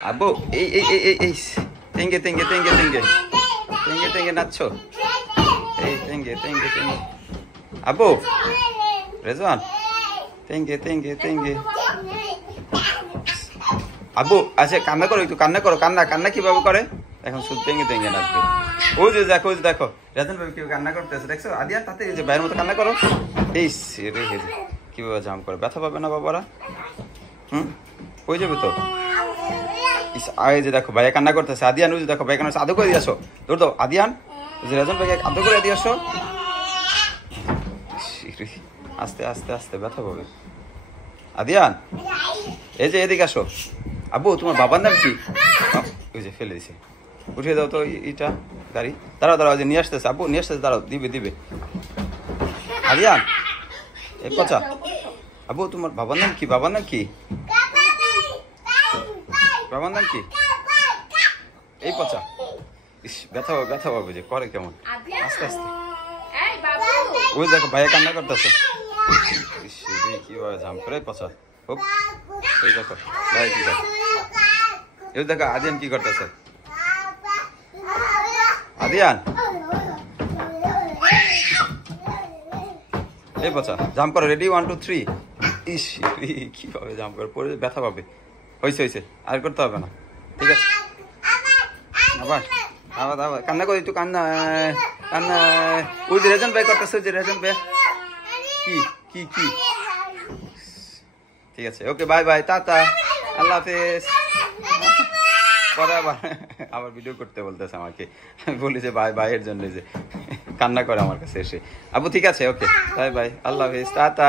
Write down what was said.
আব্বু এই তেঙ্গে তেঙ্গে তেঙ্গে তেঙ্গে তেঙ্গে তেঙ্গে নাচছো এই তেঙ্গে তেঙ্গে তেঙ্গে আব্বু রেজওয়ান তেঙ্গে তেঙ্গে তেঙ্গে আব্বু আচ্ছা কান্না করো একটু কান্না করো কান্না কান্না কিভাবে করে এখন শুধু তেঙ্গে তেঙ্গে নাচবে ওই যে দেখো রেজন ভাই কেউ কান্না করতেছে দেখছো আদিয়া তাতে যে ভাইয়ের মতো কান্না করো এই রে কিভাবে জাম করে ব্যথা পাবে না বাবারা হয়ে যাবে তো আগে যে দেখো ভাইয়া কান্না করতেছে আদিয়ান ওই যে দেখো ভাই কান্না আদৌ করে দিয়ে আসো দৌড় দাও আদিয়ান যে রেজন ভাইকে আদৌ করে দিয়ে আসো আস্তে আস্তে আস্তে ব্যথা পাবে আদিয়ান এই যে এদিকে আসো আব্বু তোমার বাবার নাম কি ওই যে ফেলে দিছে উঠিয়ে দাও তো এইটা গাড়ি দাঁড়াও যে নিয়ে আসতেছে আব্বু নিয়ে আসতেছে দাঁড়াও দিবে আদিয়ান এই পচা আব্বু তোমার বাবার নাম কি বাবার নাম কি এই পচা ইস ব্যথা পাবে যে করে কেমন আস্তে আস্তে ওই দেখো ভাইয়া কান্না করতেছে কিভাবে জাম করে পচা খুব এই দেখো ভাই কি করে এই দেখো আদিয়ান কি করতেছে আদিয়ান এই পচা জাম করো রেডি 1 2 3 ইস কিভাবে জাম করে পরে ব্যথা পাবে হয়েছে আর করতে হবে না ঠিক আছে আবার কান্না করি একটু কান্না ওই যে রেজন ভাই করতেছে যে রেজন ভাই কি ঠিক আছে ওকে বাই টাটা আল্লাহ হাফেজ পরে আবার ভিডিও করতে বলতেছে আমাকে আমি বলি যে বাই এর জন্য যে কান্না করে আমার কাছে এসে আবু ঠিক আছে ওকে বাই আল্লাহ হাফেজ টাটা